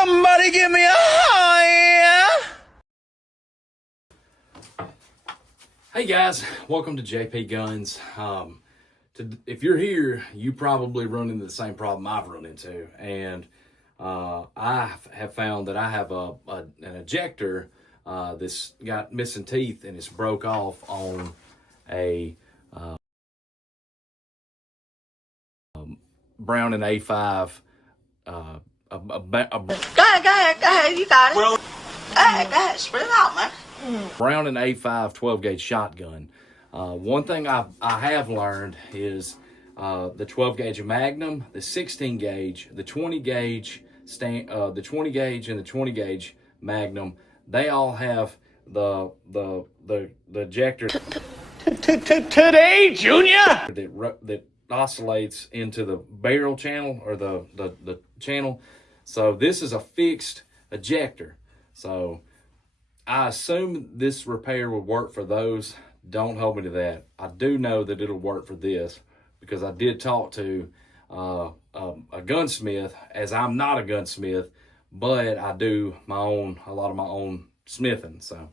Somebody give me a high. Hey guys, welcome to JP Guns. If you're here, you probably run into the same problem I've run into, and I have found that I have an ejector that's got missing teeth, and it's broke off on a Brown and A5. Go ahead, you got it. Well, go ahead, spit it out, man. Brown and A5 12-gauge shotgun. One thing I have learned is the 12-gauge Magnum, the 16-gauge, the 20-gauge, the 20-gauge and the 20-gauge Magnum. They all have the ejector Today, Junior. that oscillates into the barrel channel or the channel. So this is a fixed ejector. So I assume this repair would work for those. Don't hold me to that. I do know that it'll work for this because I did talk to a gunsmith, as I'm not a gunsmith, but I do a lot of my own smithing. So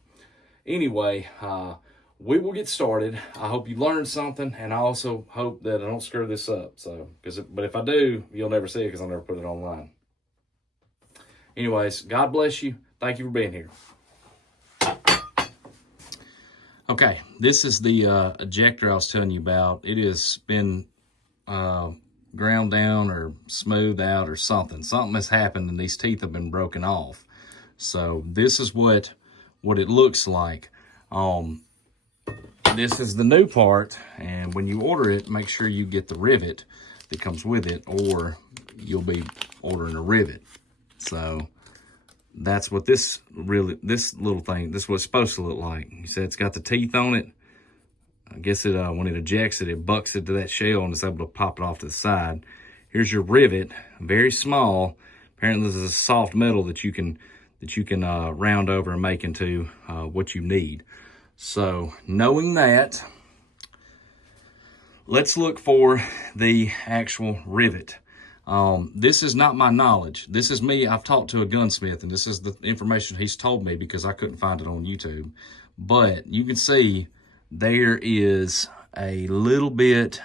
anyway, we will get started. I hope you learned something, and I also hope that I don't screw this up. But if I do, you'll never see it because I'll never put it online. Anyways, God bless you. Thank you for being here. Okay, this is the ejector I was telling you about. It has been ground down or smoothed out or something. Something has happened and these teeth have been broken off. So this is what it looks like. This is the new part, and when you order it, make sure you get the rivet that comes with it, or you'll be ordering a rivet. So that's what this little thing, this is what it's supposed to look like. You said it's got the teeth on it. I guess it when it ejects it, it bucks it to that shell and it's able to pop it off to the side. Here's your rivet, very small. Apparently this is a soft metal that you can round over and make into what you need. So knowing that, let's look for the actual rivet. This is not my knowledge. This is me. I've talked to a gunsmith, and this is the information he's told me because I couldn't find it on YouTube. But you can see there is a little bit,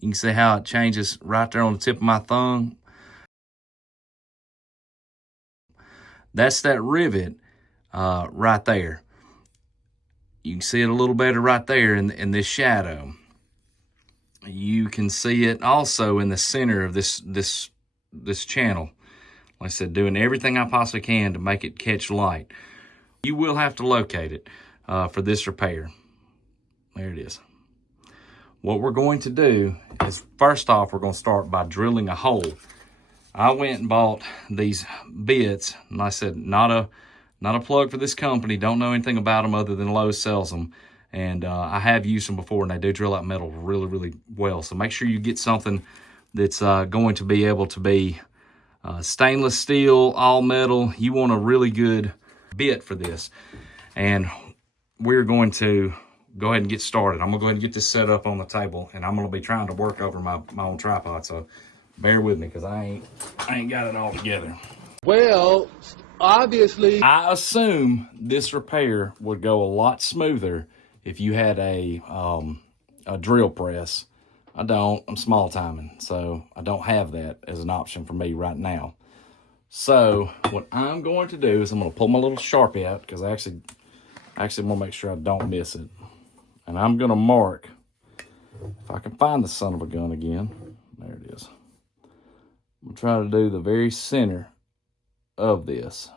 you can see how it changes right there on the tip of my thumb. That's that rivet right there. You can see it a little better right there in this shadow. You can see it also in the center of this channel. Like I said, doing everything I possibly can to make it catch light. You will have to locate it for this repair. There it is. What we're going to do is, first off, we're going to start by drilling a hole. I went and bought these bits, and I said, not a plug for this company. Don't know anything about them other than Lowe's sells them. And I have used them before, and they do drill out metal really, really well. So make sure you get something that's going to be able to be stainless steel, all metal. You want a really good bit for this. And we're going to go ahead and get started. I'm going to go ahead and get this set up on the table, and I'm going to be trying to work over my own tripod. So bear with me because I ain't got it all together. Well, obviously, I assume this repair would go a lot smoother if you had a drill press. I don't. I'm small timing, so I don't have that as an option for me right now. So what I'm going to do is I'm going to pull my little Sharpie out because I actually want to make sure I don't miss it. And I'm going to mark, if I can find the son of a gun again. There it is. I'm going to try to do the very center of this,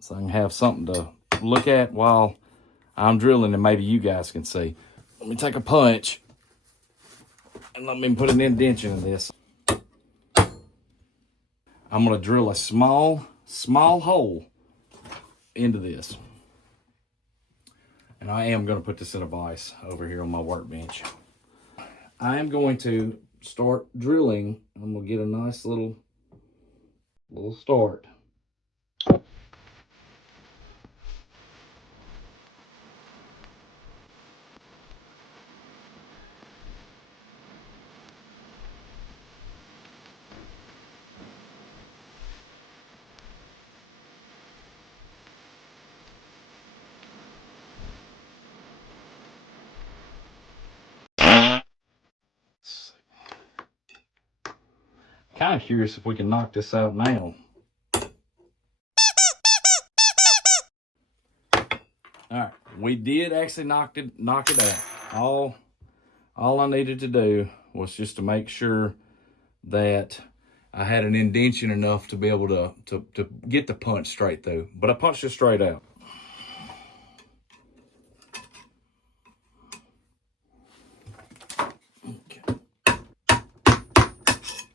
so I can have something to look at while I'm drilling, and maybe you guys can see. Let me take a punch and let me put an indentation in this. I'm going to drill a small hole into this, and I am going to put this in a vise over here on my workbench. I am going to start drilling. I'm going to get a nice little start. Kind of curious if we can knock this out now. All right, we did actually knock it out. All I needed to do was just to make sure that I had an indentation enough to be able to get the punch straight through. But I punched it straight out.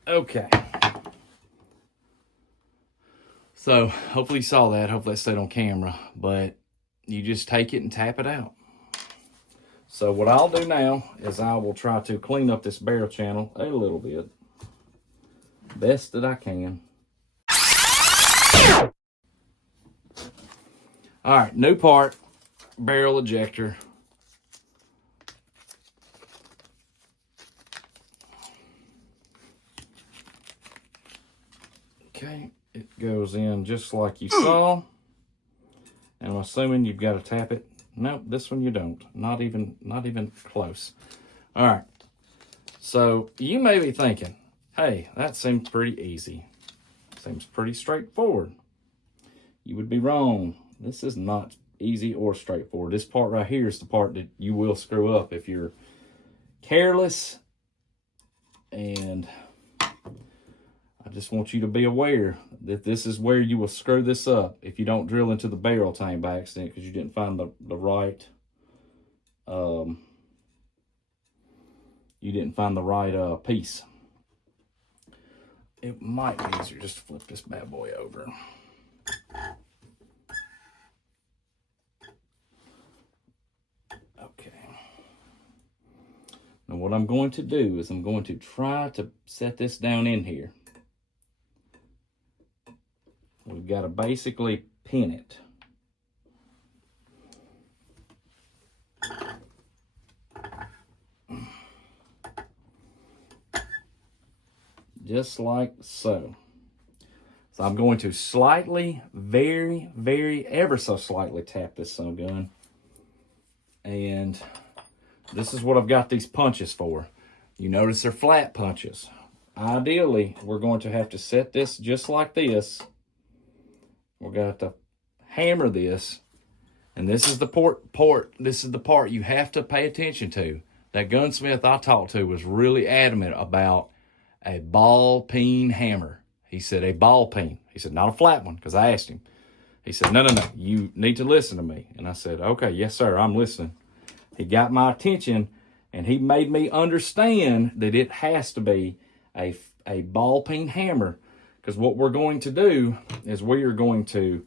Okay. So hopefully you saw that. Hopefully that stayed on camera. But you just take it and tap it out. So what I'll do now is I will try to clean up this barrel channel a little bit. Best that I can. All right, new part, barrel ejector. Okay, it goes in just like you saw. And I'm assuming you've got to tap it. Nope, this one you don't. Not even close. All right. So you may be thinking, hey, that seems pretty easy. Seems pretty straightforward. You would be wrong. This is not easy or straightforward. This part right here is the part that you will screw up if you're careless. And I just want you to be aware that this is where you will screw this up if you don't drill into the barrel tang by accident because you didn't find the right piece. It might be easier just to flip this bad boy over. Okay. Now what I'm going to do is I'm going to try to set this down in here. We've got to basically pin it. Just like so. So I'm going to slightly, very, ever so slightly tap this son of a gun. And this is what I've got these punches for. You notice they're flat punches. Ideally, we're going to have to set this just like this. We're going to have to hammer this. And this is the this is the part you have to pay attention to. That gunsmith I talked to was really adamant about a ball peen hammer. He said a ball peen. He said not a flat one, because I asked him. He said, no, you need to listen to me. And I said, okay, yes, sir, I'm listening. He got my attention, and he made me understand that it has to be a ball peen hammer. Because what we're going to do is we're going to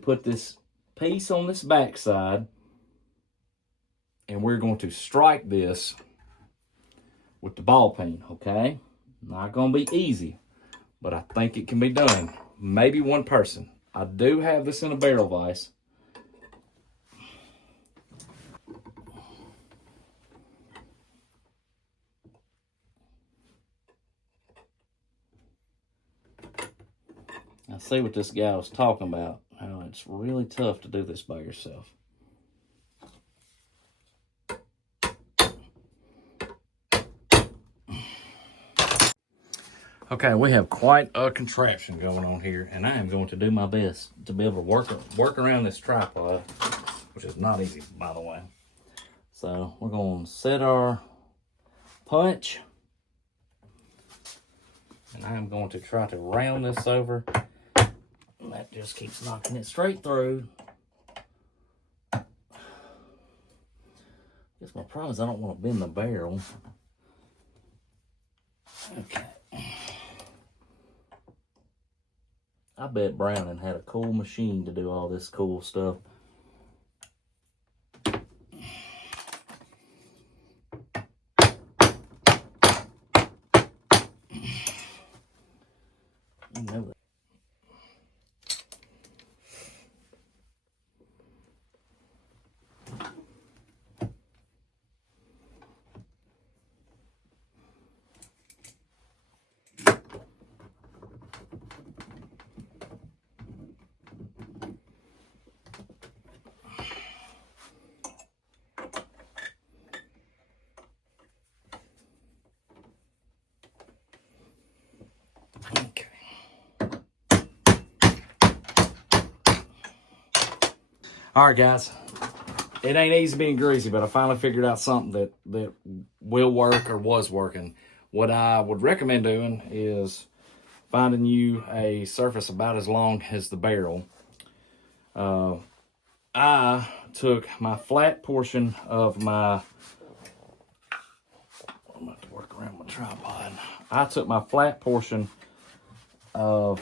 put this piece on this backside, and we're going to strike this with the ball peen, okay? Not going to be easy, but I think it can be done. Maybe one person. I do have this in a barrel vise. I see what this guy was talking about, how it's really tough to do this by yourself. Okay, we have quite a contraption going on here, and I am going to do my best to be able to work around this tripod, which is not easy, by the way. So we're going to set our punch, and I am going to try to round this over. And that just keeps knocking it straight through. I guess my problem is I don't want to bend the barrel. Okay. I bet Browning had a cool machine to do all this cool stuff. You know that. All right, guys. It ain't easy being greasy, but I finally figured out something that will work or was working. What I would recommend doing is finding you a surface about as long as the barrel. I took my flat portion of my, I'm going to have to work around my tripod. I took my flat portion of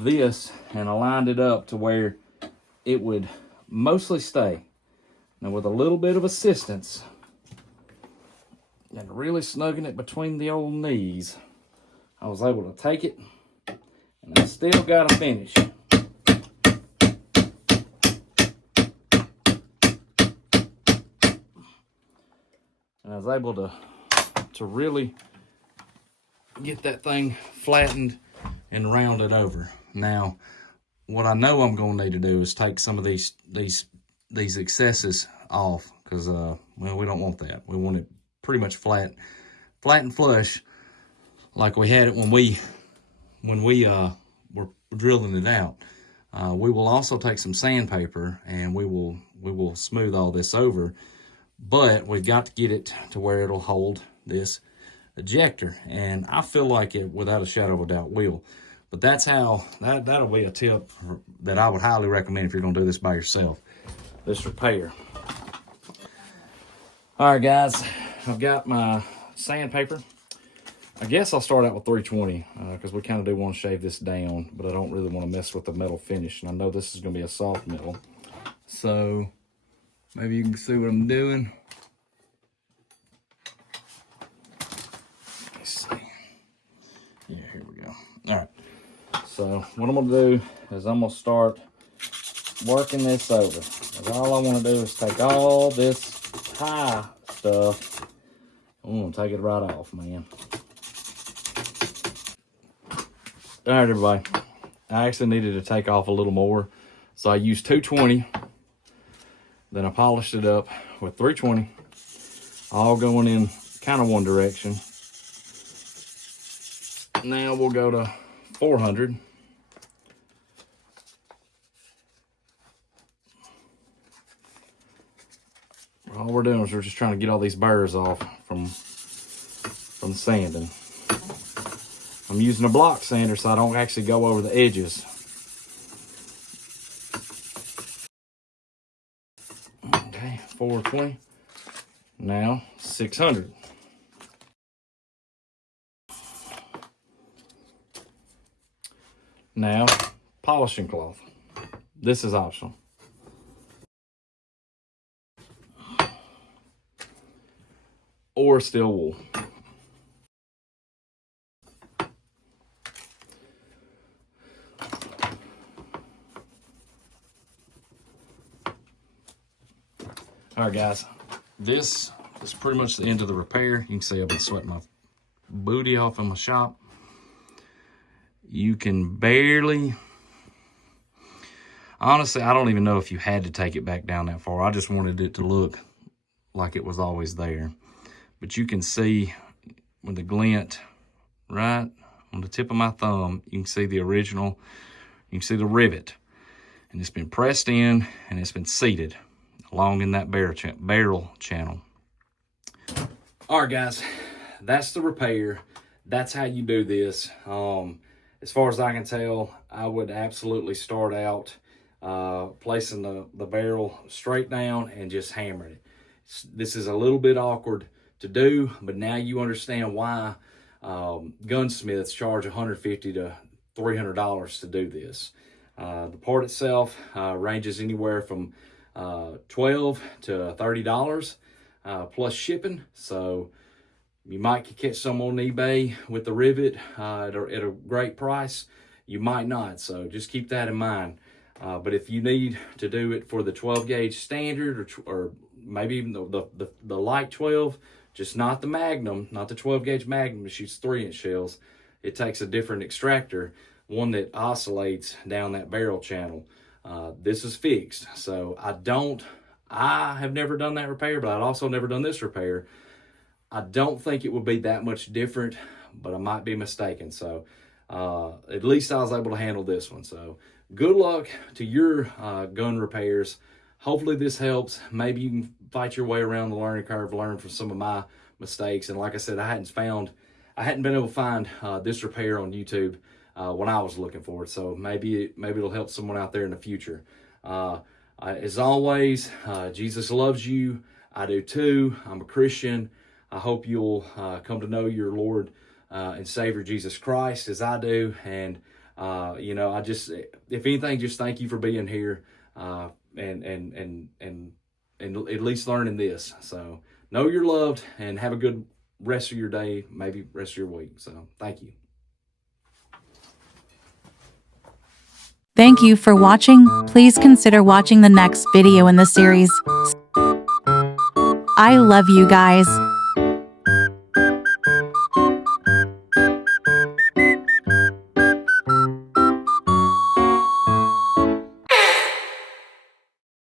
this and I lined it up to where it would mostly stay. Now with a little bit of assistance and really snugging it between the old knees, I was able to take it and I still got to finish. And I was able to really get that thing flattened and rounded over. Now, what I know I'm going to need to do is take some of these excesses off, because well, we don't want that. We want it pretty much flat and flush, like we had it when we were drilling it out. We will also take some sandpaper and we will smooth all this over, but we've got to get it to where it'll hold this ejector, and I feel like it, without a shadow of a doubt, will. But that's how, that'll be a tip that I would highly recommend if you're going to do this by yourself, this repair. All right, guys, I've got my sandpaper. I guess I'll start out with 320 because we kind of do want to shave this down, but I don't really want to mess with the metal finish. And I know this is going to be a soft metal, so maybe you can see what I'm doing. Let's see. Yeah, here we go. All right. So what I'm going to do is I'm going to start working this over. Because all I want to do is take all this high stuff. I'm going to take it right off, man. All right, everybody. I actually needed to take off a little more. So I used 220. Then I polished it up with 320. All going in kind of one direction. Now we'll go to 400. All we're doing is we're just trying to get all these burrs off from sanding. I'm using a block sander so I don't actually go over the edges. Okay, 420. Now 600. Now, polishing cloth. This is optional. Or steel wool. All right, guys. This is pretty much the end of the repair. You can see I've been sweating my booty off in my shop. You can barely, honestly, I don't even know if you had to take it back down that far. I just wanted it to look like it was always there. But you can see with the glint right on the tip of my thumb, you can see the original, you can see the rivet. And it's been pressed in and it's been seated along in that barrel channel. All right, guys, that's the repair. That's how you do this. As far as I can tell, I would absolutely start out placing the barrel straight down and just hammering it. This is a little bit awkward to do, but now you understand why gunsmiths charge $150 to $300 to do this. The part itself ranges anywhere from $12 to $30 plus shipping. So you might catch some on eBay with the rivet at a great price. You might not, so just keep that in mind. But if you need to do it for the 12 gauge standard or maybe even the light 12, just not the magnum, not the 12 gauge magnum that shoots 3-inch shells. It takes a different extractor, one that oscillates down that barrel channel. This is fixed, so I have never done that repair, but I've also never done this repair. I don't think it would be that much different, but I might be mistaken. So at least I was able to handle this one. So good luck to your gun repairs. Hopefully this helps. Maybe you can fight your way around the learning curve, learn from some of my mistakes. And like I said, I hadn't been able to find this repair on YouTube when I was looking for it. So maybe it'll help someone out there in the future. As always, Jesus loves you. I do too. I'm a Christian. I hope you'll come to know your Lord and Savior Jesus Christ as I do. And you know, if anything, just thank you for being here and at least learning this. So know you're loved and have a good rest of your day, maybe rest of your week. So thank you. Thank you for watching. Please consider watching the next video in the series. I love you guys.